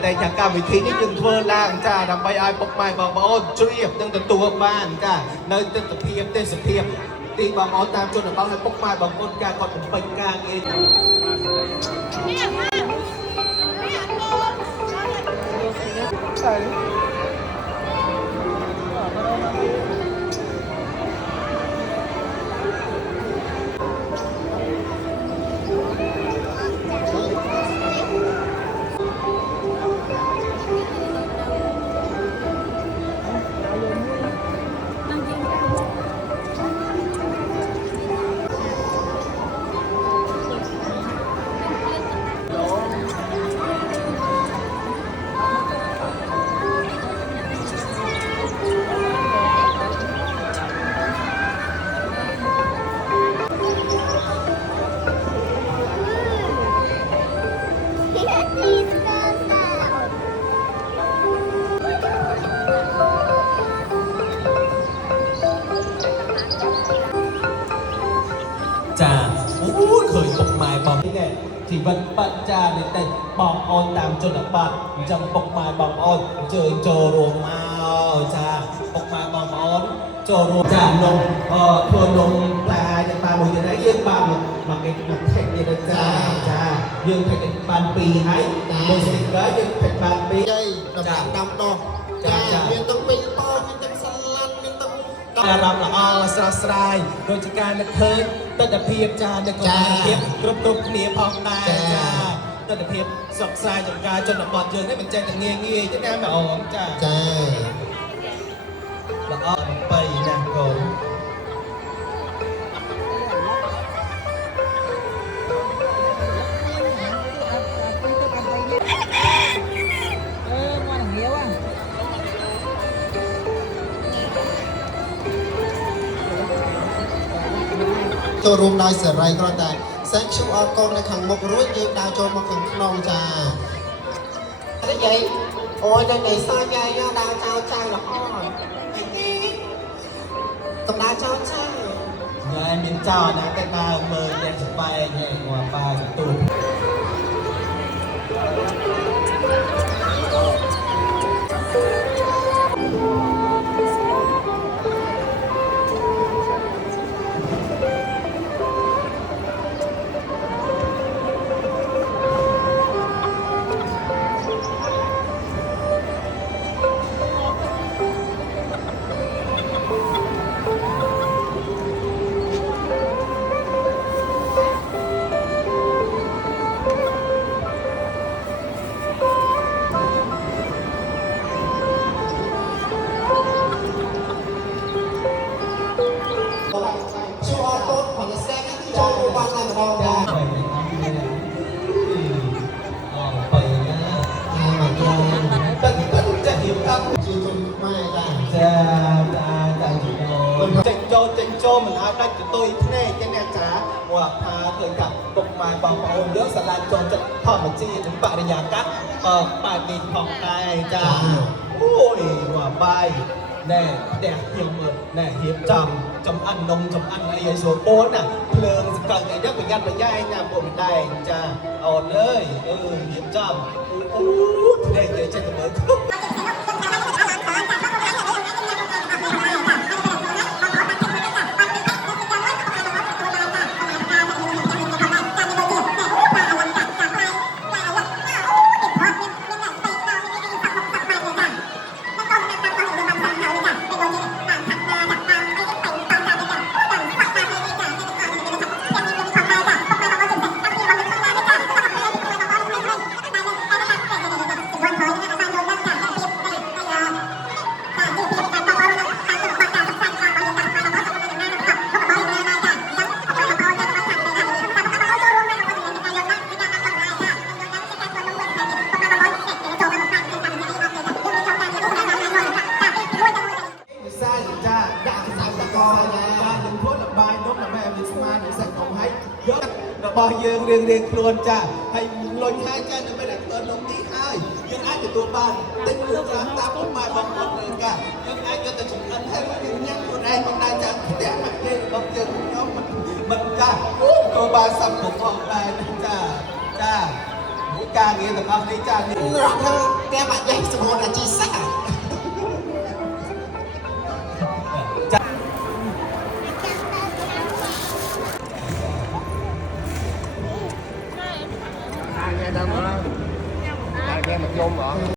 แต่จากการวิธีนี้ยังเทอร์ล่างจ้าทำไปไอ้ปกไม้บอกว่าโอ้เจียบตั้งแต่ตัวบ้านจ้าในตั้งแต่เพียบเต้นสเพียบตีบอกอ๋อตามจนบางในปกไม้บอกคนกลางก่อนผมไปกลางเองใช่จ้าโอ้เคยปกไม้บอกนี่ไงที่วันปัจจาในแต่บอกออนตามจนปัดจำปกไม้บอกออนเจอโจโรมาจ้าปกไม้บอกออนโจโรจ้านมเพื่อนมปลาจะปลาหนูจะได้ยื่นปลามาเก็บมาแข่งเนี่ยนะจ้าจ้ายื่นแข่งปานปีให้โดยสิ่งร้ายยื่นแข่งปานปีจ้าดำต่อจ้าจ้าเมียต้องเป็นต่อมีต้องสลัดมีต้องการรำละอ้อสระสลายโดยการนักเทินตั้งแต่เพียบจ้าในกองเพียบกรุบกรุบเหนียวพองตายจ้าตั้งแต่เพียบสกสายจากการจนบอดเยินให้มันใจแต่เงี้ยเงี้ยจะแน่แบบอ๋อจ้าจ้าละอ้อไปนะโกตัวรวมได้เสร็จไรก็ได้เซ็กชวลกองในขังมกรุ่ยยืดดาวโจมมาขังนองจ้าอะไรใหญ่โอ้ยในไหนซอยใหญ่ดาวเจ้าใจหรอพ่อตำดาวเจ้าใจเงินยินเจ้านะแต่มาเมินยังสบายยังหัวปลาตุ่นเจงโจมันเอาได้จะตุยเท่แค่เนี่ยจ้าว่าพาเคยกับตกมาบางปองเยอะสลายจนจะทอดมันจีถึงปริญญากั๊กปาดีทองไก่จ้าโอ้ยว่าใบแน่แดกเหี่ยวแน่เหี่ยวจำอันนมจำอันไอ้โซโป้น่ะเพลิงสกัดไอ้เด็กเป็นยันเป็นย่ายเนี่ยผมได้จ้าเอาเลยเหี่ยวจำโอ้ได้เยอะจังเลยบอยืงเรียงครวนจ้าให้ลอยให้จ้าจะไม่ได้เกินลงนี้ให้ยังอาจจะตัวบ้านติดมือร้านตาผมมาบางคนเลยกันยังอาจจะแต่ฉันอันให้มันยังยังอยู่ในมันได้จากที่แดงมันเย็นบางเจอน้องมันกันตัวบ้านสับผมออกได้จ้าจ้า การเงี้ยแต่เอาในจานนี้ เราเธอแกบะใหญ่สมุนอาจีซ่า nghe đâu đó nghe mặt nhôm hả